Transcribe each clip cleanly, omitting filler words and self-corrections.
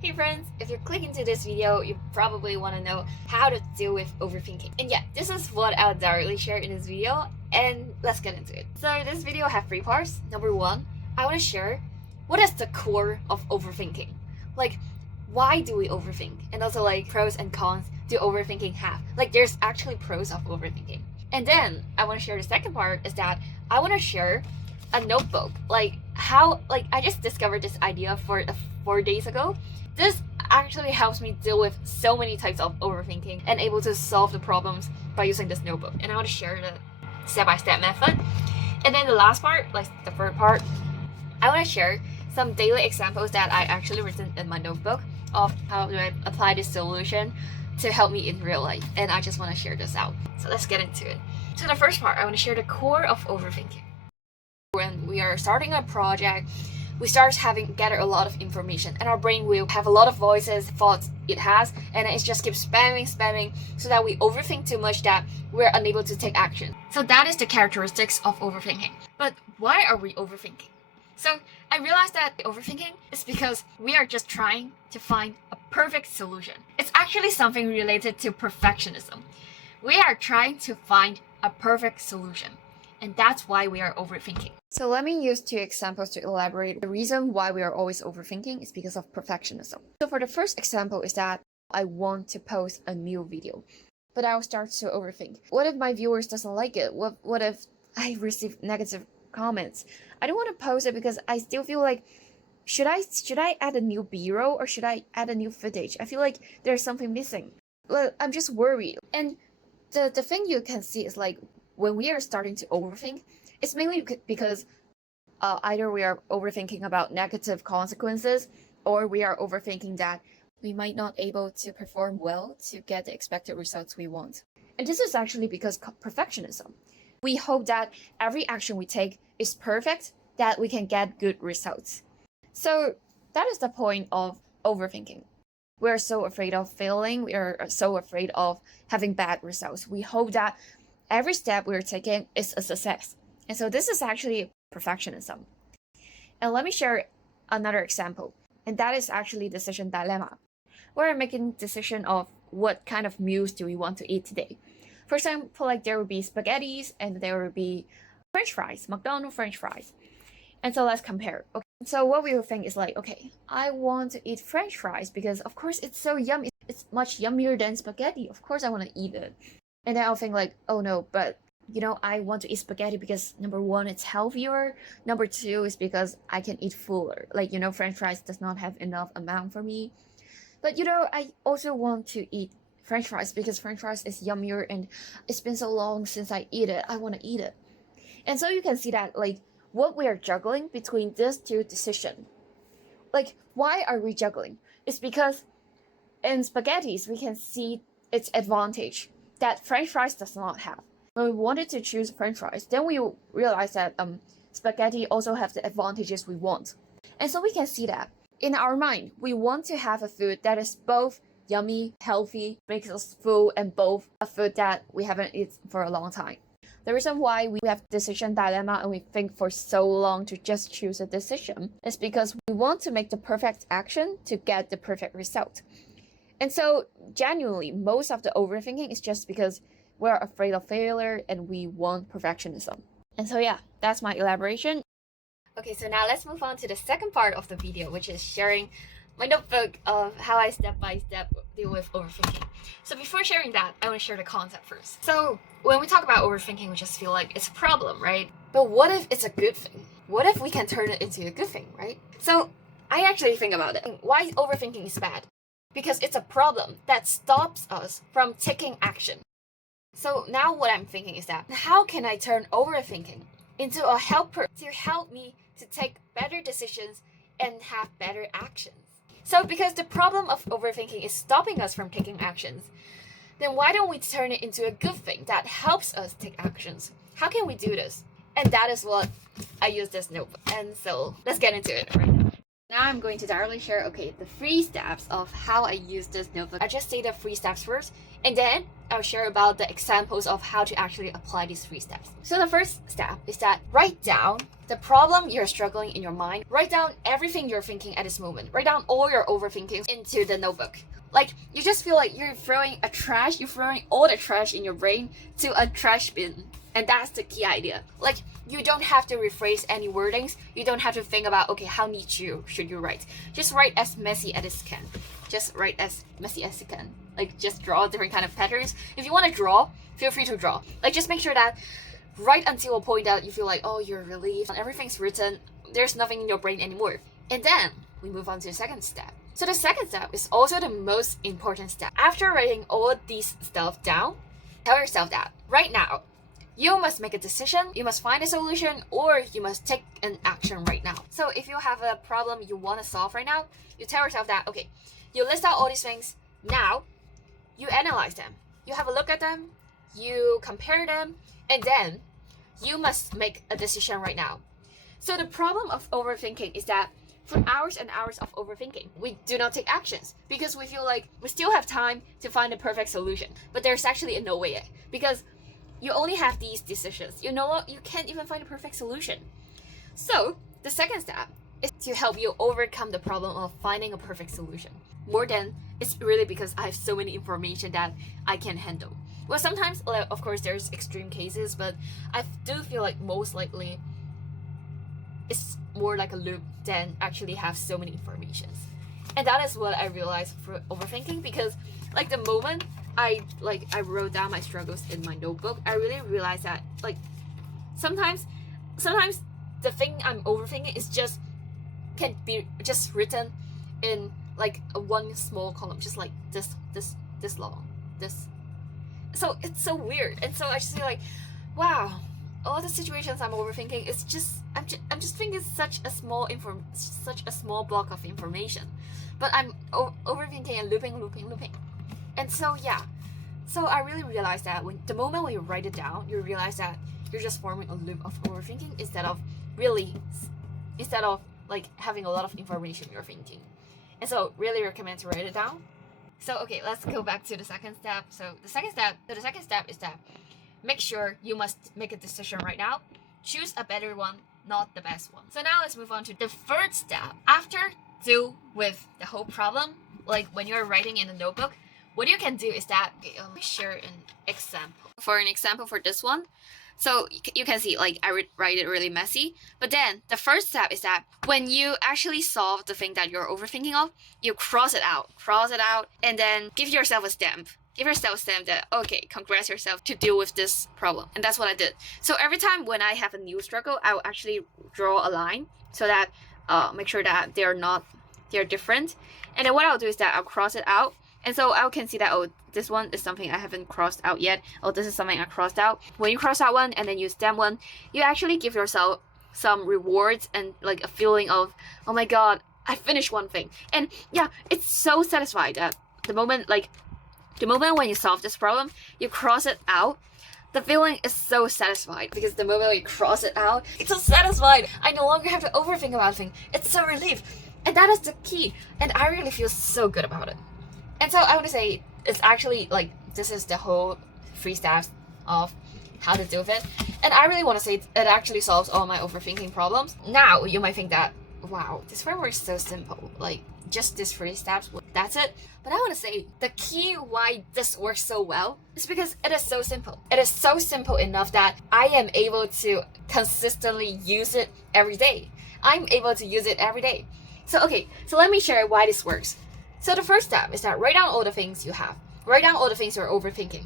Hey friends, if you're clicking to this video, you probably want to know how to deal with overthinking. And yeah, this is what I'll directly share in this video, and let's get into it. So this video have three parts. Number one, I want to share what is the core of overthinking. Like, why do we overthink? And also like pros and cons do overthinking have. Like there's actually pros of overthinking. And then I want to share the second part is that I want to share a notebook. Like how I just discovered this idea 4 days ago. This actually helps me deal with so many types of overthinking and able to solve the problems by using this notebook. And I want to share the step-by-step method. And then the last part, like the third part, I want to share some daily examples that I actually written in my notebook of how do I apply this solution to help me in real life. And I just want to share this out. So let's get into it. So the first part, I want to share the core of overthinking. When we are starting a project, we start having gather a lot of information, and our brain will have a lot of voices, thoughts it has, and it just keeps spamming so that we overthink too much that we're unable to take action. So that is the characteristics of overthinking. But why are we overthinking? So I realized that overthinking is because we are just trying to find a perfect solution. It's actually something related to perfectionism. We are trying to find a perfect solution. And that's why we are overthinking. So let me use two examples to elaborate. The reason why we are always overthinking is because of perfectionism. So for the first example is that I want to post a new video, but I'll start to overthink. What if my viewers doesn't like it? What if I receive negative comments? I don't want to post it because I still feel like should I add a new B-roll or should I add a new footage? I feel like there's something missing. Well, I'm just worried. And the thing you can see is like when we are starting to overthink, it's mainly because either we are overthinking about negative consequences or we are overthinking that we might not able to perform well to get the expected results we want. And this is actually because perfectionism. We hope that every action we take is perfect, that we can get good results. So that is the point of overthinking. We're so afraid of failing. We are so afraid of having bad results. We hope that every step we're taking is a success. And so this is actually perfectionism. And let me share another example. And that is actually decision dilemma. We're making decision of what kind of meals do we want to eat today. For example, like there would be spaghettis and there would be French fries, McDonald's French fries. And so let's compare. Okay. So what we will think is like, okay, I want to eat French fries because of course it's so yummy. It's much yummier than spaghetti. Of course I want to eat it. And then I'll think like, oh no, but I want to eat spaghetti because number one, it's healthier. Number two is because I can eat fuller. Like, French fries does not have enough amount for me. But I also want to eat French fries because French fries is yummier and it's been so long since I eat it. I want to eat it. And so you can see that like what we are juggling between these two decisions. Like, why are we juggling? It's because in spaghettis, we can see its advantage that French fries does not have. When we wanted to choose French fries, then we realized that spaghetti also have the advantages we want. And so we can see that in our mind, we want to have a food that is both yummy, healthy, makes us full, and both a food that we haven't eaten for a long time. The reason why we have decision dilemma and we think for so long to just choose a decision is because we want to make the perfect action to get the perfect result. And so genuinely, most of the overthinking is just because we're afraid of failure and we want perfectionism. And so yeah, that's my elaboration. Okay, so now let's move on to the second part of the video, which is sharing my notebook of how I step-by-step deal with overthinking. So before sharing that, I want to share the concept first. So when we talk about overthinking, we just feel like it's a problem, right? But what if it's a good thing? What if we can turn it into a good thing, right? So I actually think about it. Why overthinking is bad? Because it's a problem that stops us from taking action. So now what I'm thinking is that how can I turn overthinking into a helper to help me to take better decisions and have better actions? So because the problem of overthinking is stopping us from taking actions, then why don't we turn it into a good thing that helps us take actions? How can we do this? And that is what I use this notebook. And so let's get into it right now. Now I'm going to directly share, the 3 steps of how I use this notebook. I just say the 3 steps first, and then I'll share about the examples of how to actually apply these 3 steps. So the first step is that write down the problem you're struggling in your mind. Write down everything you're thinking at this moment. Write down all your overthinking into the notebook. Like, you just feel like you're throwing all the trash in your brain to a trash bin. And that's the key idea. Like, you don't have to rephrase any wordings. You don't have to think about, okay, how neat should you write. Just write as messy as it can. Just write as messy as you can. Like, just draw different kind of patterns. If you want to draw, feel free to draw. Like, just make sure that right until a point that you feel like, oh, you're relieved, everything's written, there's nothing in your brain anymore. And then we move on to the second step. So the second step is also the most important step. After writing all these stuff down, tell yourself that right now, you must make a decision, you must find a solution, or you must take an action right now. So if you have a problem you want to solve right now, you tell yourself that, okay, you list out all these things. Now, you analyze them. You have a look at them, you compare them, and then you must make a decision right now. So the problem of overthinking is that for hours and hours of overthinking, we do not take actions because we feel like we still have time to find the perfect solution. But there's actually no way because you only have these decisions. You can't even find a perfect solution. So the second step is to help you overcome the problem of finding a perfect solution. More than it's really because I have so many information that I can handle. Well, sometimes, of course, there's extreme cases, but I do feel like most likely it's more like a loop than actually have so many informations. And that is what I realized for overthinking, because like the moment I wrote down my struggles in my notebook, I really realized that like sometimes the thing I'm overthinking is can be just written in like a one small column, just like this long, this. So it's so weird, and so I just feel like, wow, all the situations I'm overthinking, it's just I'm just thinking such a small block of information, but I'm overthinking and looping, and so yeah, so I really realized that the moment when you write it down, you realize that you're just forming a loop of overthinking instead of like having a lot of information you're thinking, and so really recommend to write it down. So okay, let's go back to the second step. So the second step is that make sure you must make a decision right now. Choose a better one, not the best one. So now let's move on to the third step. After deal with the whole problem, like when you're writing in a notebook, what you can do is that, okay, let me share an example. For an example for this one, so you can see like I write it really messy, but then the first step is that when you actually solve the thing that you're overthinking of, you cross it out, and then give yourself a stamp. Give yourself a stamp that, okay, congrats yourself to deal with this problem. And that's what I did. So every time when I have a new struggle, I will actually draw a line so that make sure that they're different. And then what I'll do is that I'll cross it out. And so I can see that, oh, this one is something I haven't crossed out yet. Oh, this is something I crossed out. When you cross out one and then you stamp one, you actually give yourself some rewards and like a feeling of, oh my god, I finished one thing. And yeah, it's so satisfying that the moment when you solve this problem, you cross it out, the feeling is so satisfied, because the moment you cross it out, it's so satisfied. I no longer have to overthink about things. It's so relief. And that is the key. And I really feel so good about it. And so I want to say it's actually like this is the whole 3 steps of how to deal with it. And I really want to say it actually solves all my overthinking problems. Now you might think that, wow, this framework is so simple. Like just these 3 steps, that's it. But I want to say the key why this works so well is because it is so simple. It is so simple enough that I am able to consistently use it every day. I'm able to use it every day. So okay, so let me share why this works. So the first step is that write down all the things you have. Write down all the things you're overthinking.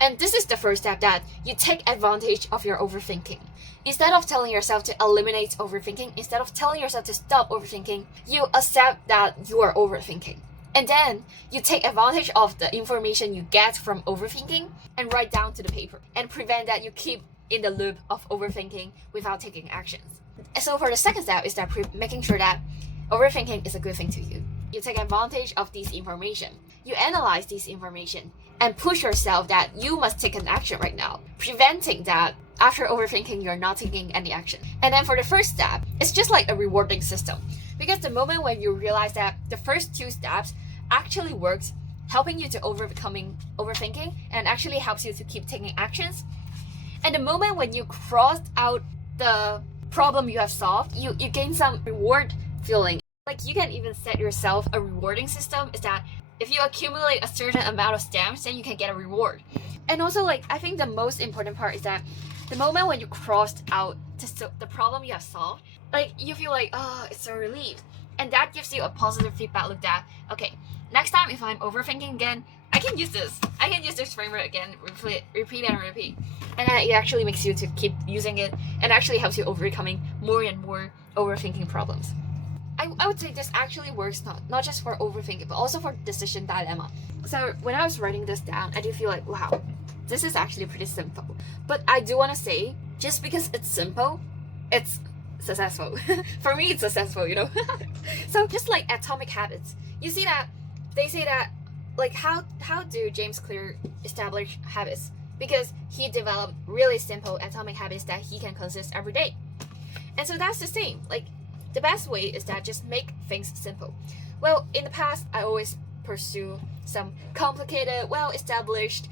And this is the first step, that you take advantage of your overthinking. Instead of telling yourself to eliminate overthinking, instead of telling yourself to stop overthinking, you accept that you are overthinking. And then you take advantage of the information you get from overthinking and write down to the paper, and prevent that you keep in the loop of overthinking without taking actions. And so for the second step is that making sure that overthinking is a good thing to you. You take advantage of this information. You analyze this information and push yourself that you must take an action right now, preventing that after overthinking you're not taking any action. And then for the first step, it's just like a rewarding system, because the moment when you realize that the first 2 steps actually works, helping you to overcoming overthinking, and actually helps you to keep taking actions. And the moment when you crossed out the problem you have solved, you gain some reward feeling. Like you can even set yourself a rewarding system, is that if you accumulate a certain amount of stamps, then you can get a reward. And also, like, I think the most important part is that the moment when you crossed out the problem you have solved, like you feel like, oh, it's a relief. And that gives you a positive feedback loop that, okay, next time if I'm overthinking again, I can use this. I can use this framework again, repeat and repeat. And then it actually makes you to keep using it, and actually helps you overcoming more and more overthinking problems. I would say this actually works not just for overthinking, but also for decision dilemma. So when I was writing this down, I do feel like, wow, this is actually pretty simple. But I do want to say, just because it's simple, it's successful. For me, it's successful, you know. So just like atomic habits, you see that they say that, like, how do James Clear establish habits? Because he developed really simple atomic habits that he can consist every day. And so that's the same. Like, the best way is that just make things simple. Well, in the past, I always pursue some complicated, well-established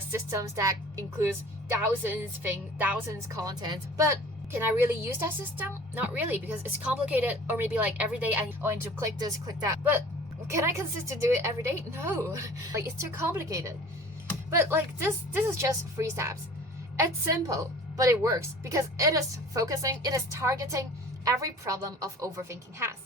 systems that includes thousands content. But can I really use that system? Not really, because it's complicated. Or maybe like every day I need to click this, click that. But can I consistently do it every day? No, like it's too complicated. But like this is just 3 steps. It's simple, but it works because it is targeting every problem of overthinking has.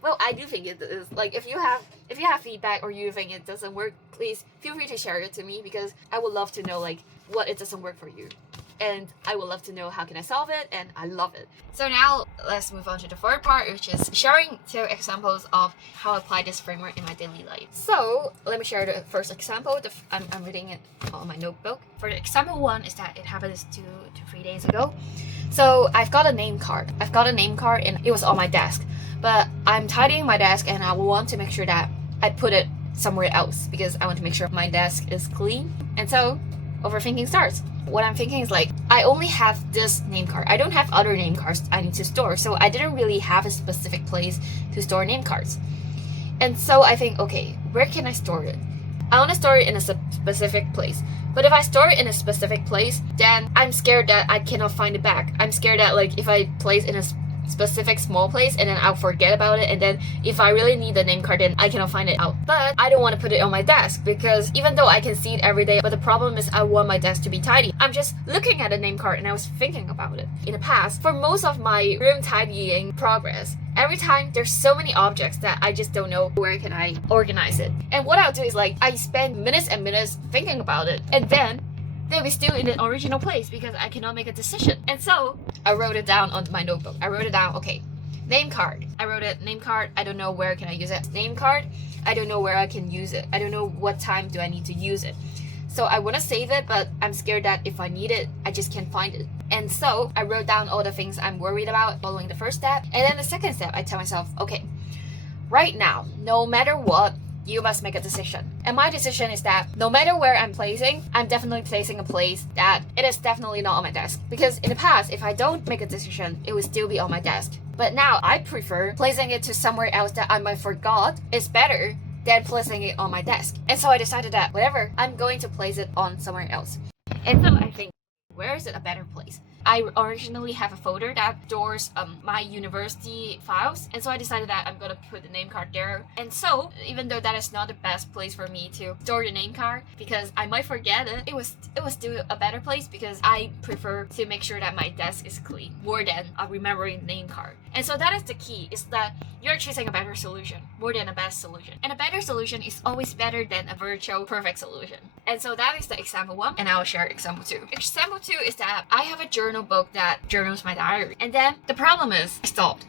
Well, I do think it is. Like, if you have feedback or you think it doesn't work, please feel free to share it to me, because I would love to know like what it doesn't work for you, and I would love to know how can I solve it, and I love it. So now let's move on to the third part, which is sharing 2 examples of how I apply this framework in my daily life. So let me share the first example. I'm reading it on my notebook. For the example 1 is that it happened 2 to 3 days ago. So I've got a name card. And it was on my desk. But I'm tidying my desk and I want to make sure that I put it somewhere else, because I want to make sure my desk is clean. And so overthinking starts. What I'm thinking is like, I only have this name card. I don't have other name cards I need to store. So I didn't really have a specific place to store name cards. And so I think, okay, where can I store it? I want to store it in a specific place. But if I store it in a specific place, then I'm scared that I cannot find it back. I'm scared that like if I place in a specific small place and then I'll forget about it, and then if I really need the name card, then I cannot find it out. But I don't want to put it on my desk, because even though I can see it every day, but the problem is I want my desk to be tidy. I'm just looking at the name card and I was thinking about it. In the past, for most of my room tidying progress, every time there's so many objects that I just don't know where can I organize it. And what I'll do is like, I spend minutes and minutes thinking about it, and then they'll be still in the original place because I cannot make a decision. And so I wrote it down on my notebook. I wrote it down, okay, name card. I wrote it, name card, I don't know where can I use it. Name card, I don't know where I can use it. I don't know what time do I need to use it. So I want to save it, but I'm scared that if I need it, I just can't find it. And so I wrote down all the things I'm worried about following the first step. And then the second step, I tell myself, okay, right now, no matter what, you must make a decision. And my decision is that no matter where I'm placing, I'm definitely placing a place that it is definitely not on my desk. Because in the past, if I don't make a decision, it would still be on my desk. But now I prefer placing it to somewhere else that I might forgot is better than placing it on my desk. And so I decided that whatever, I'm going to place it on somewhere else. And so I think, where is it a better place? I originally have a folder that stores my university files, and so I decided that I'm gonna put the name card there. And so, even though that is not the best place for me to store the name card, because I might forget it, it was still a better place, because I prefer to make sure that my desk is clean more than remembering the name card. And so that is the key, is that you're choosing a better solution more than a best solution. And a better solution is always better than a virtual perfect solution. And so that is the example 1, and I'll share example 2. Example 2 is that I have a journal book that journals my diary. And then the problem is I stopped.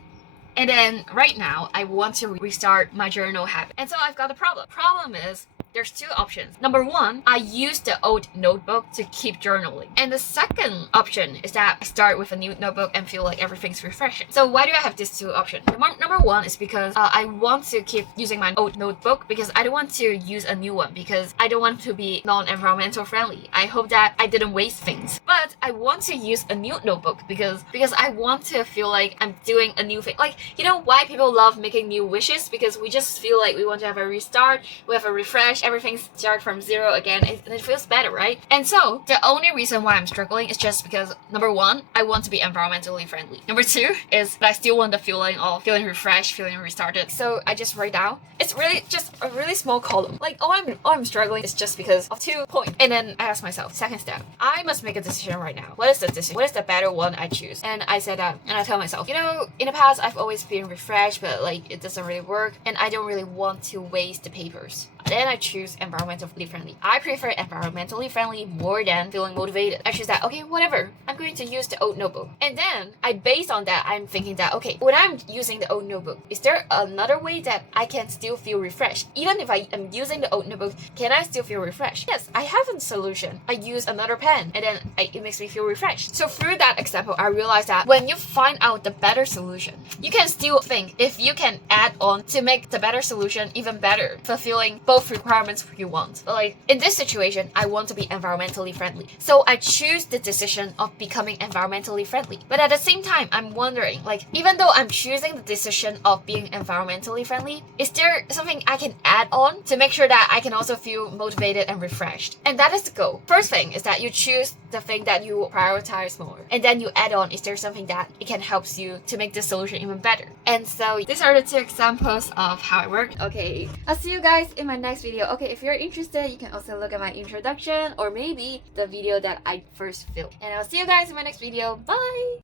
And then right now I want to restart my journal habit. And so I've got a problem. Problem is there's 2 options. Number 1, I use the old notebook to keep journaling. And the second option is that I start with a new notebook and feel like everything's refreshing. So why do I have these 2 options? Number 1 is because I want to keep using my old notebook, because I don't want to use a new one, because I don't want to be non-environmental friendly. I hope that I didn't waste things. But I want to use a new notebook because I want to feel like I'm doing a new thing. Like, you know why people love making new wishes? Because we just feel like we want to have a restart, we have a refresh, everything starts from zero again, and it feels better, right? And so the only reason why I'm struggling is just because number one, I want to be environmentally friendly. Number two is that I still want the feeling of feeling refreshed, feeling restarted. So I just write down. It's really just a really small column. Like all I'm struggling is just because of 2 points. And then I ask myself, second step, I must make a decision right now. What is the decision? What is the better one I choose? And I said that, and I tell myself, you know, in the past I've always been refreshed, but like it doesn't really work, and I don't really want to waste the papers. Then I choose environmentally friendly. I prefer environmentally friendly more than feeling motivated. I choose that, okay, whatever. I'm going to use the old notebook. And then based on that, I'm thinking that, okay, when I'm using the old notebook, is there another way that I can still feel refreshed? Even if I am using the old notebook, can I still feel refreshed? Yes, I have a solution. I use another pen and then it makes me feel refreshed. So through that example, I realized that when you find out the better solution, you can still think if you can add on to make the better solution even better, fulfilling both requirements you want. But like in this situation, I want to be environmentally friendly. So I choose the decision of becoming environmentally friendly. But at the same time, I'm wondering, like, even though I'm choosing the decision of being environmentally friendly, is there something I can add on to make sure that I can also feel motivated and refreshed? And that is the goal. First thing is that you choose the thing that you prioritize more. And then you add on, is there something that it can help you to make the solution even better? And so these are the 2 examples of how I work. Okay, I'll see you guys in my next video. Okay, if you're interested, you can also look at my introduction or maybe the video that I first filmed. And I'll see you guys in my next video. Bye!